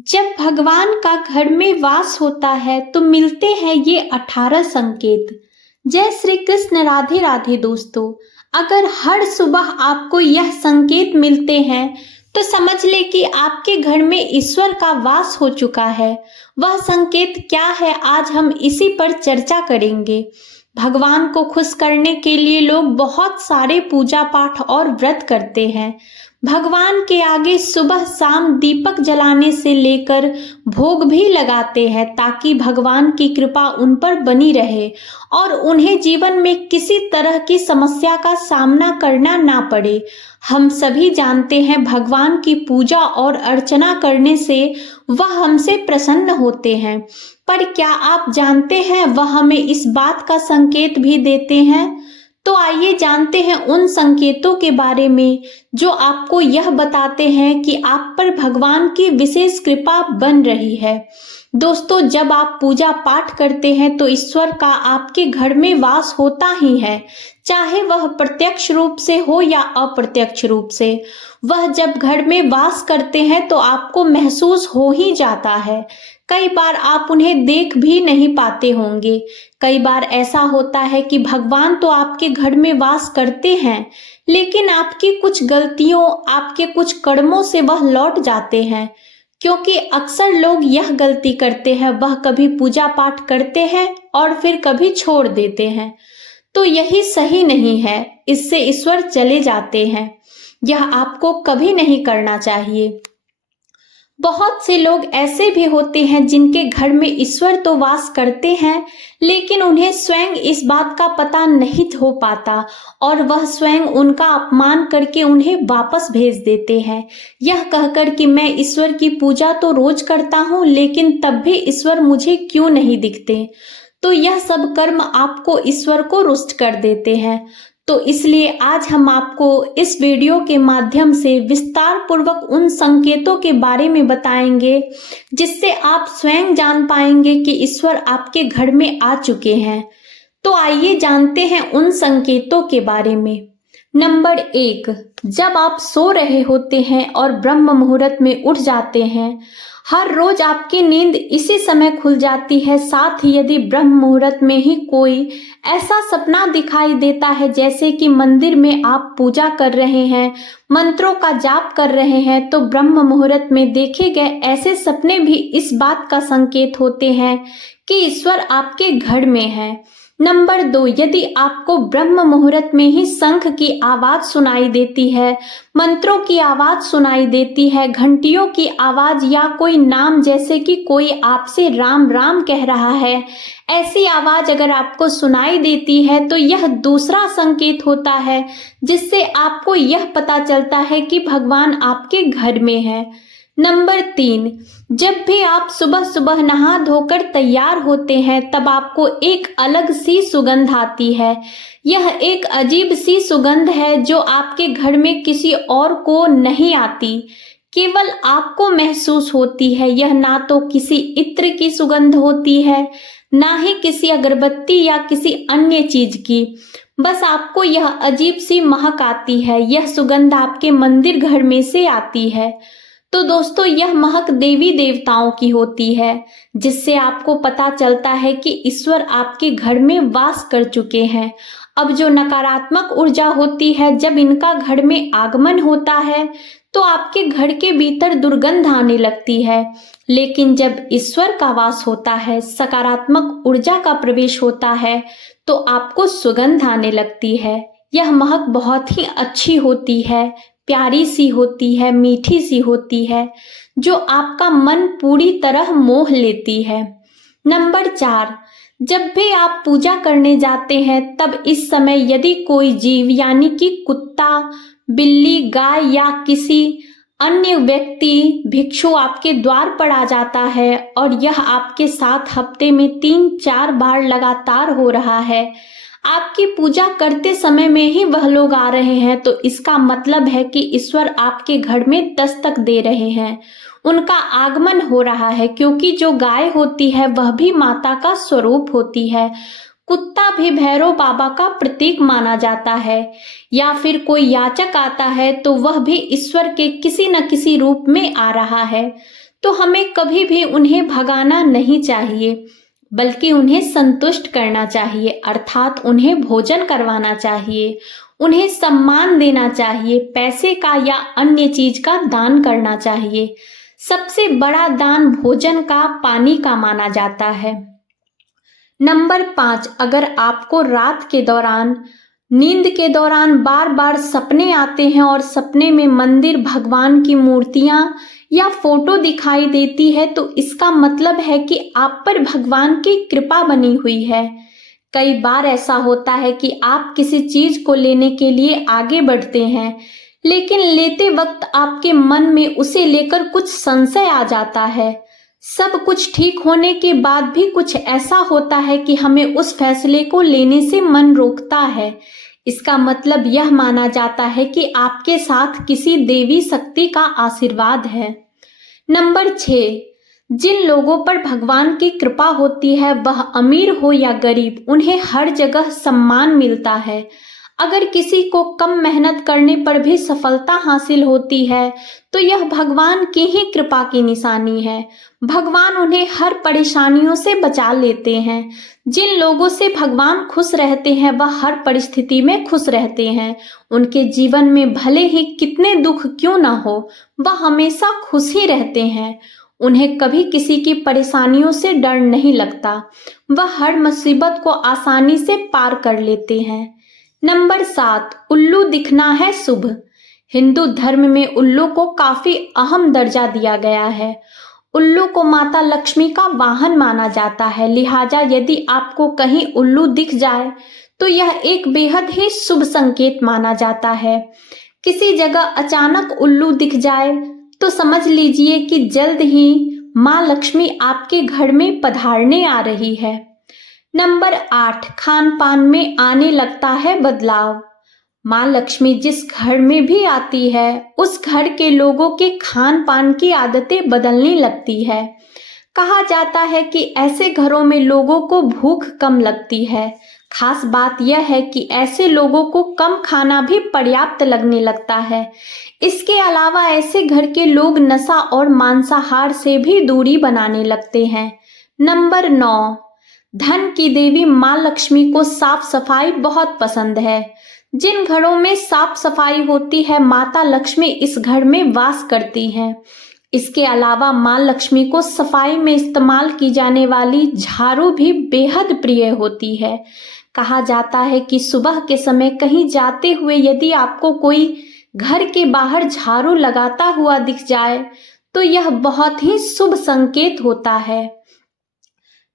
जब भगवान का घर में वास होता है तो मिलते हैं ये 18 संकेत। जय श्री कृष्ण, राधे राधे दोस्तों। अगर हर सुबह आपको यह संकेत मिलते हैं तो समझ ले कि आपके घर में ईश्वर का वास हो चुका है। वह संकेत क्या है, आज हम इसी पर चर्चा करेंगे। भगवान को खुश करने के लिए लोग बहुत सारे पूजा पाठ और व्रत करते हैं। भगवान के आगे सुबह शाम दीपक जलाने से लेकर भोग भी लगाते हैं ताकि भगवान की कृपा उन पर बनी रहे और उन्हें जीवन में किसी तरह की समस्या का सामना करना ना पड़े। हम सभी जानते हैं भगवान की पूजा और अर्चना करने से वह हमसे प्रसन्न होते हैं, पर क्या आप जानते हैं वह हमें इस बात का संकेत भी देते हैं। तो आइए जानते हैं उन संकेतों के बारे में जो आपको यह बताते हैं कि आप पर भगवान की विशेष कृपा बन रही है। दोस्तों, जब आप पूजा पाठ करते हैं तो ईश्वर का आपके घर में वास होता ही है, चाहे वह प्रत्यक्ष रूप से हो या अप्रत्यक्ष रूप से। वह जब घर में वास करते हैं तो आपको महसूस हो ही जाता है। कई बार आप उन्हें देख भी नहीं पाते होंगे। कई बार ऐसा होता है कि भगवान तो आपके घर में वास करते हैं, लेकिन आपकी कुछ गलतियों, आपके कुछ कर्मों से वह लौट जाते हैं। क्योंकि अक्सर लोग यह गलती करते हैं, वह कभी पूजा पाठ करते हैं और फिर कभी छोड़ देते हैं। तो यही सही नहीं है, इससे ईश्वर चले जाते हैं। यह आपको कभी नहीं करना चाहिए। बहुत से लोग ऐसे भी होते हैं जिनके घर में ईश्वर तो वास करते हैं, लेकिन उन्हें स्वयं इस बात का पता नहीं हो पाता और वह स्वयं उनका अपमान करके उन्हें वापस भेज देते हैं, यह कहकर कि मैं ईश्वर की पूजा तो रोज करता हूँ, लेकिन तब भी ईश्वर मुझे क्यों नहीं दिखते। तो यह सब कर्म आपको ईश्वर को रुष्ट कर देते हैं। तो इसलिए आज हम आपको इस वीडियो के माध्यम से विस्तार पूर्वक उन संकेतों के बारे में बताएंगे जिससे आप स्वयं जान पाएंगे कि ईश्वर आपके घर में आ चुके हैं। तो आइए जानते हैं उन संकेतों के बारे में। नंबर 1, जब आप सो रहे होते हैं और ब्रह्म मुहूर्त में उठ जाते हैं। हर रोज आपकी नींद इसी समय खुल जाती है। साथ ही यदि ब्रह्म मुहूर्त में ही कोई ऐसा सपना दिखाई देता है जैसे कि मंदिर में आप पूजा कर रहे हैं, मंत्रों का जाप कर रहे हैं, तो ब्रह्म मुहूर्त में देखे गए ऐसे सपने भी इस बात का संकेत होते हैं कि ईश्वर आपके घर में है। नंबर 2, यदि आपको ब्रह्म मुहूर्त में ही शंख की आवाज सुनाई देती है, मंत्रों की आवाज सुनाई देती है, घंटियों की आवाज या कोई नाम जैसे कि कोई आपसे राम राम कह रहा है, ऐसी आवाज अगर आपको सुनाई देती है तो यह दूसरा संकेत होता है जिससे आपको यह पता चलता है कि भगवान आपके घर में है। नंबर 3, जब भी आप सुबह सुबह नहा धोकर तैयार होते हैं तब आपको एक अलग सी सुगंध आती है। यह एक अजीब सी सुगंध है जो आपके घर में किसी और को नहीं आती, केवल आपको महसूस होती है। यह ना तो किसी इत्र की सुगंध होती है, ना ही किसी अगरबत्ती या किसी अन्य चीज की। बस आपको यह अजीब सी महक आती है। यह सुगंध आपके मंदिर घर में से आती है। तो दोस्तों, यह महक देवी देवताओं की होती है, जिससे आपको पता चलता है कि ईश्वर आपके घर में वास कर चुके हैं। अब जो नकारात्मक ऊर्जा होती है, जब इनका घर में आगमन होता है तो आपके घर के भीतर दुर्गंध आने लगती है, लेकिन जब ईश्वर का वास होता है, सकारात्मक ऊर्जा का प्रवेश होता है, तो आपको सुगंध आने लगती है। यह महक बहुत ही अच्छी होती है, प्यारी सी होती है, मीठी सी होती है, जो आपका मन पूरी तरह मोह लेती है। नंबर 4, जब भी आप पूजा करने जाते हैं तब इस समय यदि कोई जीव यानी कि कुत्ता, बिल्ली, गाय या किसी अन्य व्यक्ति, भिक्षु आपके द्वार पर आ जाता है और यह आपके साथ हफ्ते में 3-4 बार लगातार हो रहा है, आपकी पूजा करते समय में ही वह लोग आ रहे हैं, तो इसका मतलब है कि ईश्वर आपके घर में दस्तक दे रहे हैं, उनका आगमन हो रहा है। क्योंकि जो गाय होती है वह भी माता का स्वरूप होती है, कुत्ता भी भैरव बाबा का प्रतीक माना जाता है, या फिर कोई याचक आता है तो वह भी ईश्वर के किसी न किसी रूप में आ रहा है। तो हमें कभी भी उन्हें भगाना नहीं चाहिए, बल्कि उन्हें संतुष्ट करना चाहिए, अर्थात उन्हें भोजन करवाना चाहिए, उन्हें सम्मान देना चाहिए, पैसे का या अन्य चीज का दान करना चाहिए। सबसे बड़ा दान भोजन का, पानी का माना जाता है। नंबर 5, अगर आपको रात के दौरान, नींद के दौरान बार बार सपने आते हैं और सपने में मंदिर, भगवान की मूर्तियां या फोटो दिखाई देती है, तो इसका मतलब है कि आप पर भगवान की कृपा बनी हुई है। कई बार ऐसा होता है कि आप किसी चीज को लेने के लिए आगे बढ़ते हैं, लेकिन लेते वक्त आपके मन में उसे लेकर कुछ संशय आ जाता है। सब कुछ ठीक होने के बाद भी कुछ ऐसा होता है कि हमें उस फैसले को लेने से मन रोकता है। इसका मतलब यह माना जाता है कि आपके साथ किसी देवी शक्ति का आशीर्वाद है। नंबर 6, जिन लोगों पर भगवान की कृपा होती है, वह अमीर हो या गरीब, उन्हें हर जगह सम्मान मिलता है। अगर किसी को कम मेहनत करने पर भी सफलता हासिल होती है, तो यह भगवान की ही कृपा की निशानी है। भगवान उन्हें हर परेशानियों से बचा लेते हैं। जिन लोगों से भगवान खुश रहते हैं, वह हर परिस्थिति में खुश रहते हैं। उनके जीवन में भले ही कितने दुख क्यों ना हो, वह हमेशा खुश ही रहते हैं। उन्हें कभी किसी की परेशानियों से डर नहीं लगता। वह हर मुसीबत को आसानी से पार कर लेते हैं। नंबर 7, उल्लू दिखना है शुभ। हिंदू धर्म में उल्लू को काफी अहम दर्जा दिया गया है। उल्लू को माता लक्ष्मी का वाहन माना जाता है, लिहाजा यदि आपको कहीं उल्लू दिख जाए तो यह एक बेहद ही शुभ संकेत माना जाता है। किसी जगह अचानक उल्लू दिख जाए तो समझ लीजिए कि जल्द ही माँ लक्ष्मी आपके घर में पधारने आ रही है। नंबर 8, खान पान में आने लगता है बदलाव। माँ लक्ष्मी जिस घर में भी आती है, उस घर के लोगों के खान पान की आदतें बदलने लगती है। कहा जाता है कि ऐसे घरों में लोगों को भूख कम लगती है। खास बात यह है कि ऐसे लोगों को कम खाना भी पर्याप्त लगने लगता है। इसके अलावा ऐसे घर के लोग नशा और मांसाहार से भी दूरी बनाने लगते हैं। नंबर 9, धन की देवी माँ लक्ष्मी को साफ सफाई बहुत पसंद है। जिन घरों में साफ सफाई होती है, माता लक्ष्मी इस घर में वास करती हैं। इसके अलावा माँ लक्ष्मी को सफाई में इस्तेमाल की जाने वाली झाड़ू भी बेहद प्रिय होती है। कहा जाता है कि सुबह के समय कहीं जाते हुए यदि आपको कोई घर के बाहर झाड़ू लगाता हुआ दिख जाए, तो यह बहुत ही शुभ संकेत होता है।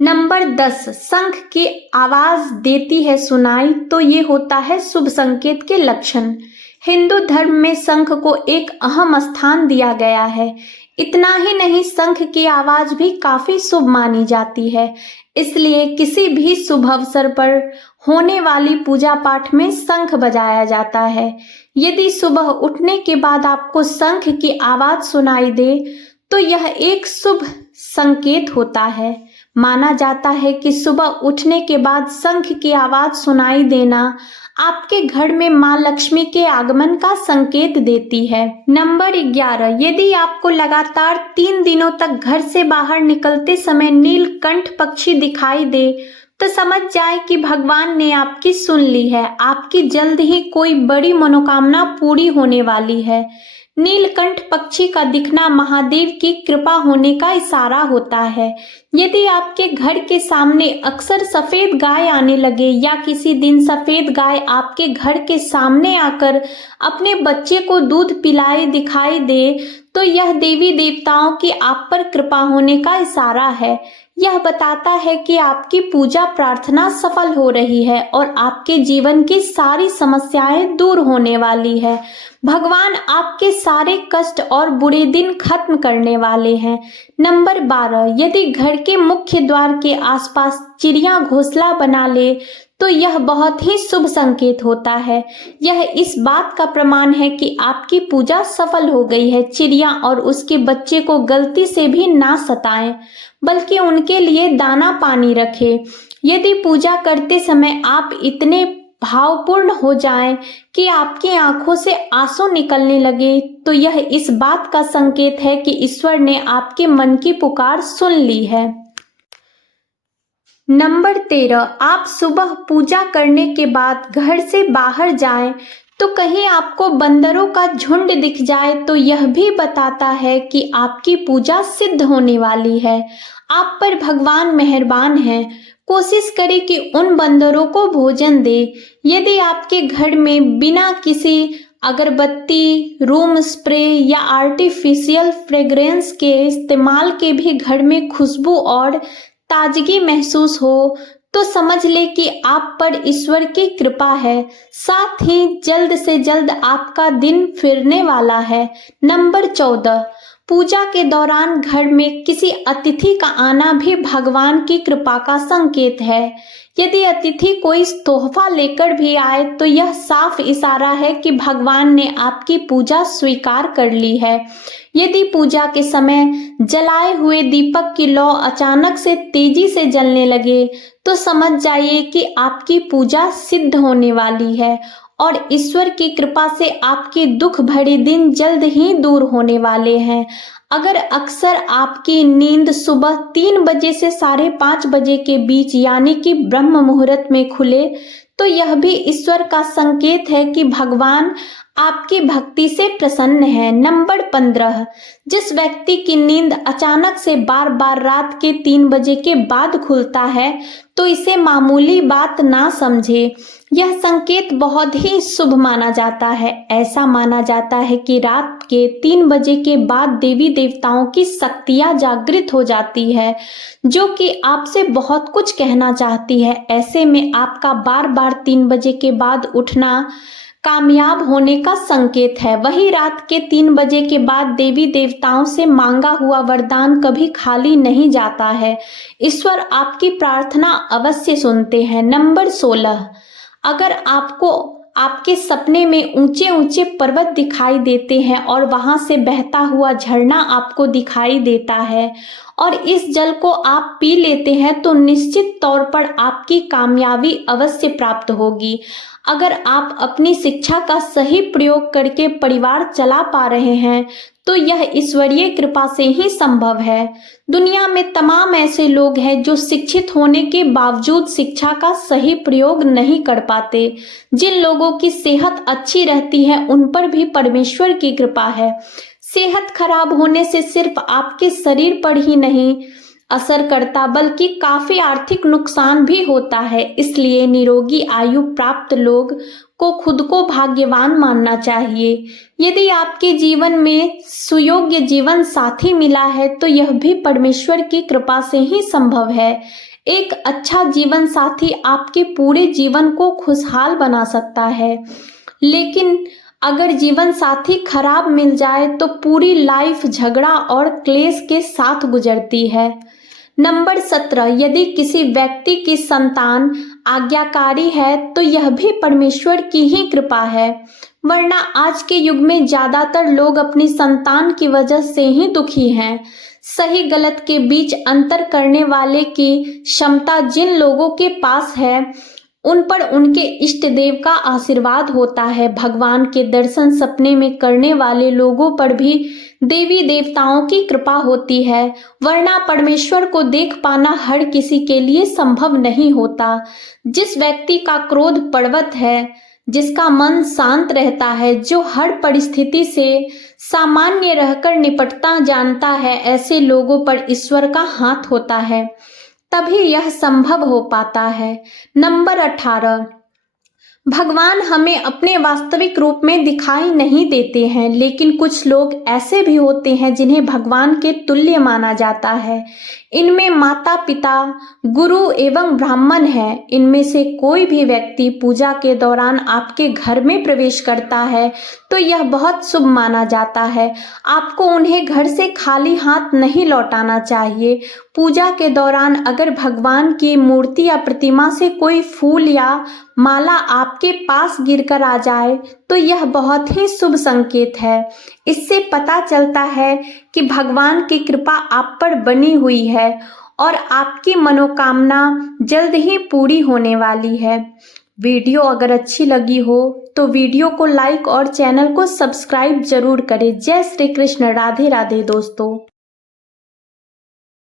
नंबर 10, शंख की आवाज देती है सुनाई, तो ये होता है शुभ संकेत के लक्षण। हिंदू धर्म में शंख को एक अहम स्थान दिया गया है। इतना ही नहीं, शंख की आवाज भी काफी शुभ मानी जाती है। इसलिए किसी भी शुभ अवसर पर होने वाली पूजा पाठ में शंख बजाया जाता है। यदि सुबह उठने के बाद आपको शंख की आवाज सुनाई दे, तो यह एक शुभ संकेत होता है। माना जाता है कि सुबह उठने के बाद शंख की आवाज सुनाई देना आपके घर में माँ लक्ष्मी के आगमन का संकेत देती है। नंबर 11, यदि आपको लगातार 3 दिनों तक घर से बाहर निकलते समय नीलकंठ पक्षी दिखाई दे, तो समझ जाए कि भगवान ने आपकी सुन ली है। आपकी जल्द ही कोई बड़ी मनोकामना पूरी होने वाली है। नीलकंठ पक्षी का दिखना महादेव की कृपा होने का इशारा होता है। यदि आपके घर के सामने अक्सर सफेद गाय आने लगे या किसी दिन सफेद गाय आपके घर के सामने आकर अपने बच्चे को दूध पिलाए दिखाई दे, तो यह देवी देवताओं की आप पर कृपा होने का इशारा है। यह बताता है कि आपकी पूजा प्रार्थना सफल हो रही है और आपके जीवन की सारी समस्याएं दूर होने वाली है। भगवान आपके सारे कष्ट और बुरे दिन खत्म करने वाले हैं। नंबर 12, यदि घर के मुख्य द्वार के आसपास चिड़िया घोंसला बना ले, तो यह बहुत ही शुभ संकेत होता है। यह इस बात का प्रमाण है कि आपकी पूजा सफल हो गई है। चिड़िया और उसके बच्चे को गलती से भी ना सताएं, बल्कि उनके लिए दाना पानी रखें। यदि पूजा करते समय आप इतने भावपूर्ण हो जाएं कि आपकी आंखों से आंसू निकलने लगे, तो यह इस बात का संकेत है कि ईश्वर ने आपके मन की पुकार सुन ली है। नंबर 13, आप सुबह पूजा करने के बाद घर से बाहर जाएं तो कहीं आपको बंदरों का झुंड दिख जाए तो यह भी बताता है कि आपकी पूजा सिद्ध होने वाली है। आप पर भगवान मेहरबान हैं। कोशिश करें कि उन बंदरों को भोजन दे। यदि आपके घर में बिना किसी अगरबत्ती, रूम स्प्रे या आर्टिफिशियल फ्रेग्रेंस के इस्तेमाल के भी घर में खुशबू और ताजगी महसूस हो, तो समझ ले कि आप पर ईश्वर की कृपा है। साथ ही जल्द से जल्द आपका दिन फिरने वाला है। नंबर 14, पूजा के दौरान घर में किसी अतिथि का आना भी भगवान की कृपा का संकेत है। यदि अतिथि कोई तोहफा लेकर भी आए तो यह साफ इशारा है कि भगवान ने आपकी पूजा स्वीकार कर ली है। यदि पूजा के समय जलाए हुए दीपक की लौ अचानक से तेजी से जलने लगे तो समझ जाइए कि आपकी पूजा सिद्ध होने वाली है और ईश्वर की कृपा से आपके दुख भरे दिन जल्द ही दूर होने वाले हैं। अगर अक्सर आपकी नींद सुबह 3 बजे से 5:30 बजे के बीच यानी कि ब्रह्म मुहूर्त में खुले तो यह भी ईश्वर का संकेत है कि भगवान आपकी भक्ति से प्रसन्न है। नंबर 15, जिस व्यक्ति की नींद अचानक से बार बार रात के 3 बजे के बाद खुलता है तो इसे मामूली बात ना समझे। यह संकेत बहुत ही शुभ माना जाता है। ऐसा माना जाता है कि रात के 3 बजे के बाद देवी देवताओं की शक्तियां जागृत हो जाती है जो कि आपसे बहुत कुछ कहना चाहती है। ऐसे में आपका बार बार 3 बजे के बाद उठना कामयाब होने का संकेत है। वही रात के 3 बजे के बाद देवी देवताओं से मांगा हुआ वरदान कभी खाली नहीं जाता है। ईश्वर आपकी प्रार्थना अवश्य सुनते हैं। नंबर 16, अगर आपको आपके सपने में ऊंचे ऊंचे पर्वत दिखाई देते हैं और वहां से बहता हुआ झरना आपको दिखाई देता है और इस जल को आप पी लेते हैं तो निश्चित तौर पर आपकी कामयाबी अवश्य प्राप्त होगी। अगर आप अपनी शिक्षा का सही प्रयोग करके परिवार चला पा रहे हैं तो यह ईश्वरीय कृपा से ही संभव है। दुनिया में तमाम ऐसे लोग हैं जो शिक्षित होने के बावजूद शिक्षा का सही प्रयोग नहीं कर पाते। जिन लोगों की सेहत अच्छी रहती है उन पर भी परमेश्वर की कृपा है। सेहत खराब होने से सिर्फ आपके शरीर पर ही नहीं असर करता बल्कि काफी आर्थिक नुकसान भी होता है। इसलिए निरोगी आयु प्राप्त लोग को खुद को भाग्यवान मानना चाहिए। यदि आपके जीवन में सुयोग्य जीवन साथी मिला है तो यह भी परमेश्वर की कृपा से ही संभव है। एक अच्छा जीवन साथी आपके पूरे जीवन को खुशहाल बना सकता है, लेकिन अगर जीवन साथी खराब मिल जाए तो पूरी लाइफ झगड़ा और क्लेश के साथ गुजरती है। नंबर 17, यदि किसी व्यक्ति की संतान आज्ञाकारी है तो यह भी परमेश्वर की ही कृपा है, वरना आज के युग में ज्यादातर लोग अपनी संतान की वजह से ही दुखी हैं। सही गलत के बीच अंतर करने वाले की क्षमता जिन लोगों के पास है उन पर उनके इष्ट देव का आशीर्वाद होता है। भगवान के दर्शन सपने में करने वाले लोगों पर भी देवी देवताओं की कृपा होती है, वरना परमेश्वर को देख पाना हर किसी के लिए संभव नहीं होता। जिस व्यक्ति का क्रोध पर्वत है, जिसका मन शांत रहता है, जो हर परिस्थिति से सामान्य रहकर निपटता जानता है, ऐसे लोगों पर ईश्वर का हाथ होता है, तभी यह संभव हो पाता है। नंबर 18, भगवान हमें अपने वास्तविक रूप में दिखाई नहीं देते हैं, लेकिन कुछ लोग ऐसे भी होते हैं जिन्हें भगवान के तुल्य माना जाता है। इनमें माता पिता, गुरु एवं ब्राह्मण हैं। इनमें से कोई भी व्यक्ति पूजा के दौरान आपके घर में प्रवेश करता है तो यह बहुत शुभ माना जाता है। आपको उन्हें घर से खाली हाथ नहीं लौटाना चाहिए। पूजा के दौरान अगर भगवान की मूर्ति या प्रतिमा से कोई फूल या माला आपके पास गिरकर आ जाए तो यह बहुत ही शुभ संकेत है। इससे पता चलता है कि भगवान की कृपा आप पर बनी हुई है और आपकी मनोकामना जल्द ही पूरी होने वाली है। वीडियो अगर अच्छी लगी हो तो वीडियो को लाइक और चैनल को सब्सक्राइब जरूर करें। जय श्री कृष्ण, राधे राधे दोस्तों।